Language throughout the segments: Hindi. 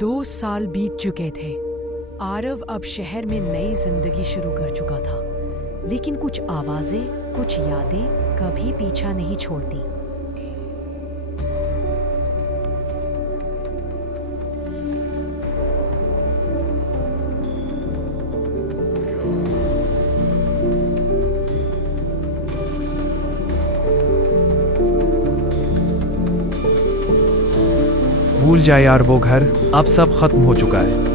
दो साल बीत चुके थे। आरव अब शहर में नई जिंदगी शुरू कर चुका था, लेकिन कुछ आवाजें, कुछ यादें कभी पीछा नहीं छोड़ती। भूल जा यार वो घर, अब सब खत्म हो चुका है।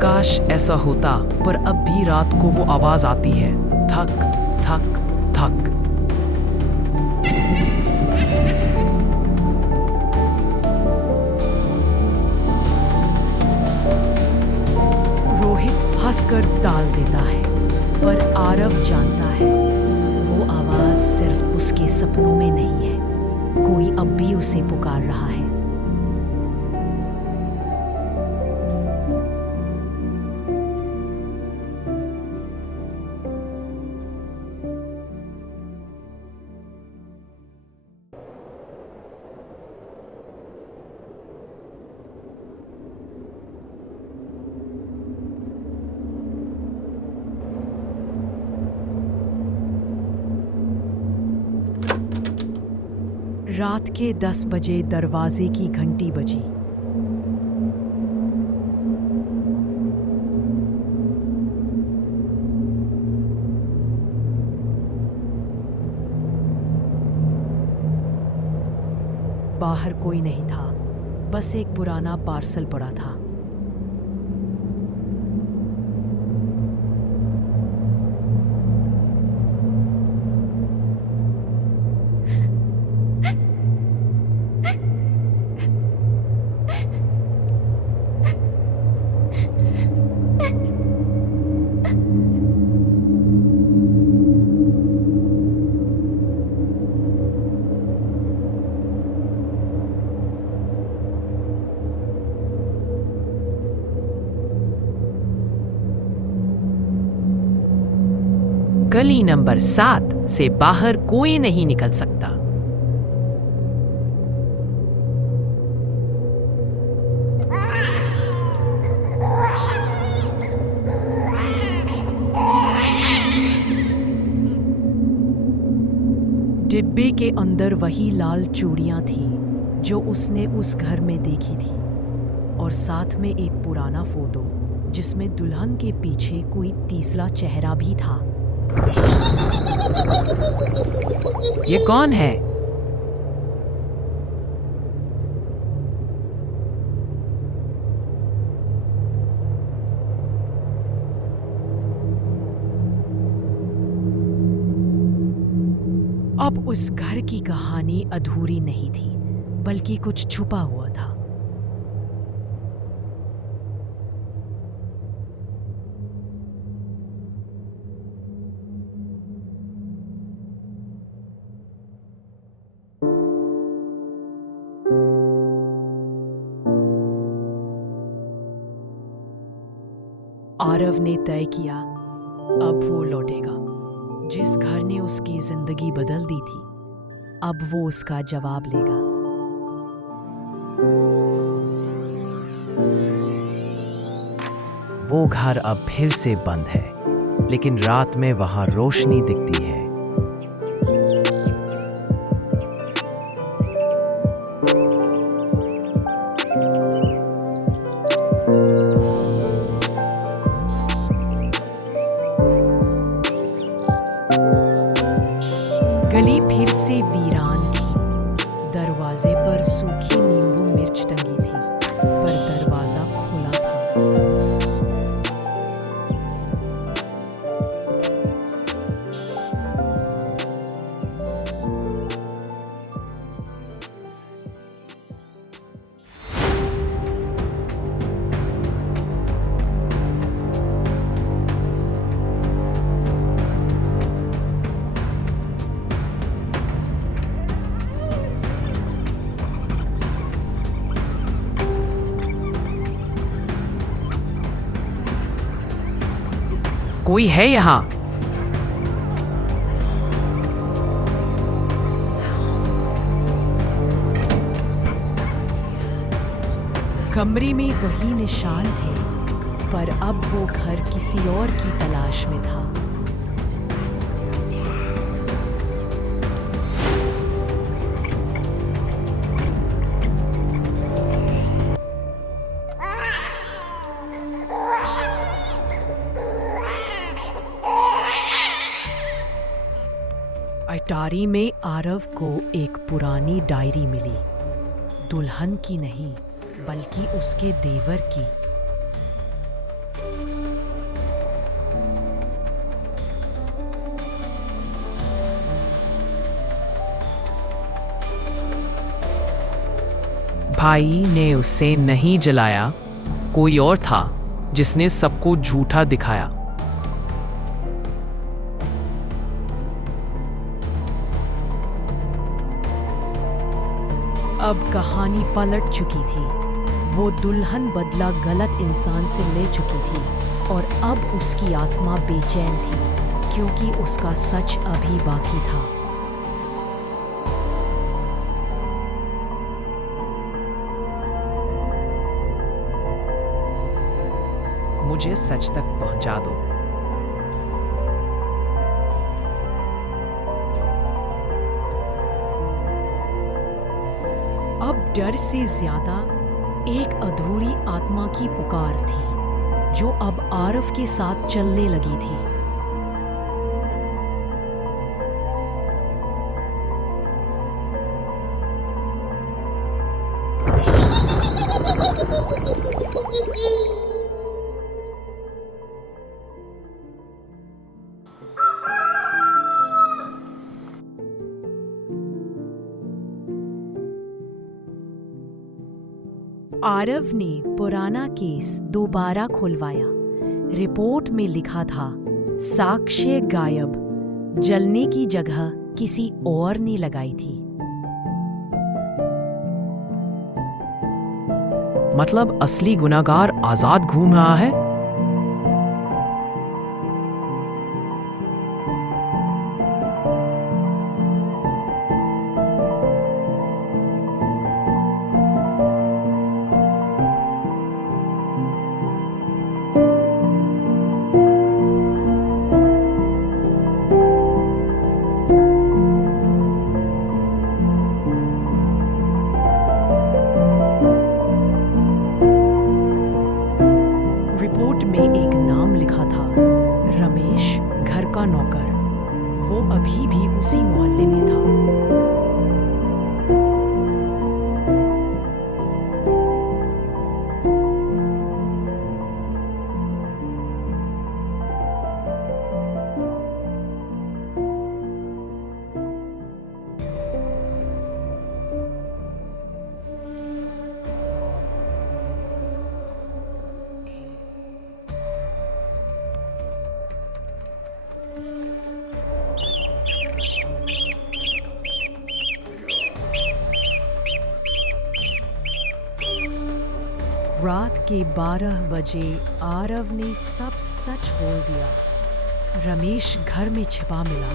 काश ऐसा होता, पर अब भी रात को वो आवाज आती है, थक थक थक। रोहित हंसकर टाल देता है, पर आरव जानता है वो आवाज सिर्फ उसके सपनों में नहीं है, कोई अब भी उसे पुकार रहा है। रात के 10 बजे दरवाजे की घंटी बजी। बाहर कोई नहीं था, बस एक पुराना पार्सल पड़ा था। गली नंबर 7 से बाहर कोई नहीं निकल सकता। डिब्बे के अंदर वही लाल चूड़ियां थीं जो उसने उस घर में देखी थी, और साथ में एक पुराना फोटो जिसमें दुल्हन के पीछे कोई तीसरा चेहरा भी था। ये कौन है? अब उस घर की कहानी अधूरी नहीं थी, बल्कि कुछ छुपा हुआ था। आरव ने तय किया, अब वो लौटेगा। जिस घर ने उसकी जिंदगी बदल दी थी, अब वो उसका जवाब लेगा। वो घर अब फिर से बंद है, लेकिन रात में वहां रोशनी दिखती है। गली फिर से वीरान थी। दरवाजे पर सूखी नींबू मिर्च टंगी थी, पर दरवाजा खुला था। कोई है यहाँ? कमरे में वही निशान थे, पर अब वो घर किसी और की तलाश में था। अटारी में आरव को एक पुरानी डायरी मिली, दुल्हन की नहीं बल्कि उसके देवर की। भाई ने उसे नहीं जलाया, कोई और था जिसने सबको झूठा दिखाया। अब कहानी पलट चुकी थी। वो दुल्हन बदला गलत इंसान से ले चुकी थी और अब उसकी आत्मा बेचैन थी, क्योंकि उसका सच अभी बाकी था। मुझे सच तक पहुंचा दो। अब डर से ज्यादा एक अधूरी आत्मा की पुकार थी, जो अब आरव के साथ चलने लगी थी। आरव ने पुराना केस दोबारा खुलवाया। रिपोर्ट में लिखा था, साक्ष्य गायब, जलने की जगह किसी और ने लगाई थी। मतलब असली गुनाहगार आजाद घूम रहा है? रिपोर्ट में एक नाम लिखा था, रमेश, घर का नौकर। वो अभी भी उसी मोहल्ले में था। रात के 12 बजे आरव ने सब सच बोल दिया। रमेश घर में छिपा मिला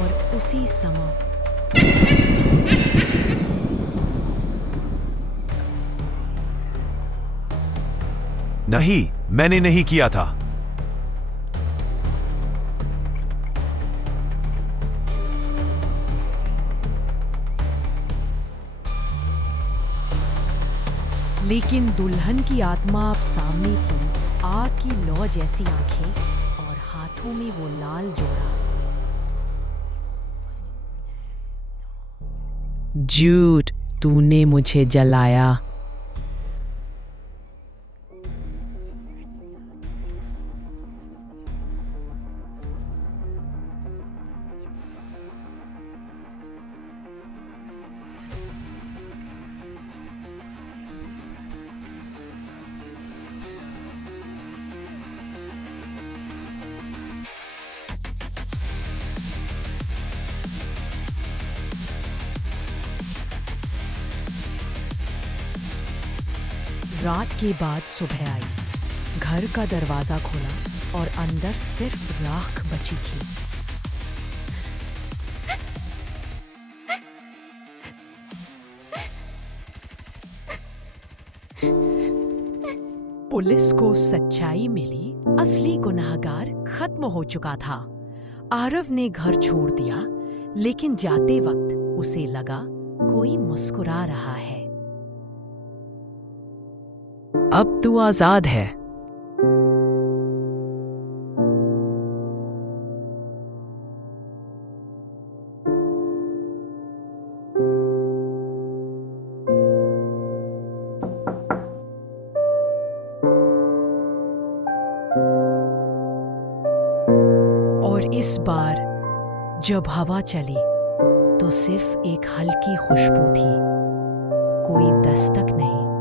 और उसी समय नहीं, मैंने नहीं किया था। लेकिन दुल्हन की आत्मा अब सामने थी, आग की लौ जैसी आंखें और हाथों में वो लाल जोड़ा। झूठ, तूने मुझे जलाया। रात के बाद सुबह आई। घर का दरवाजा खोला और अंदर सिर्फ राख बची थी। पुलिस को सच्चाई मिली, असली गुनहगार खत्म हो चुका था। आरव ने घर छोड़ दिया, लेकिन जाते वक्त उसे लगा कोई मुस्कुरा रहा है। अब तू आजाद है। और इस बार जब हवा चली तो सिर्फ एक हल्की खुशबू थी, कोई दस्तक नहीं।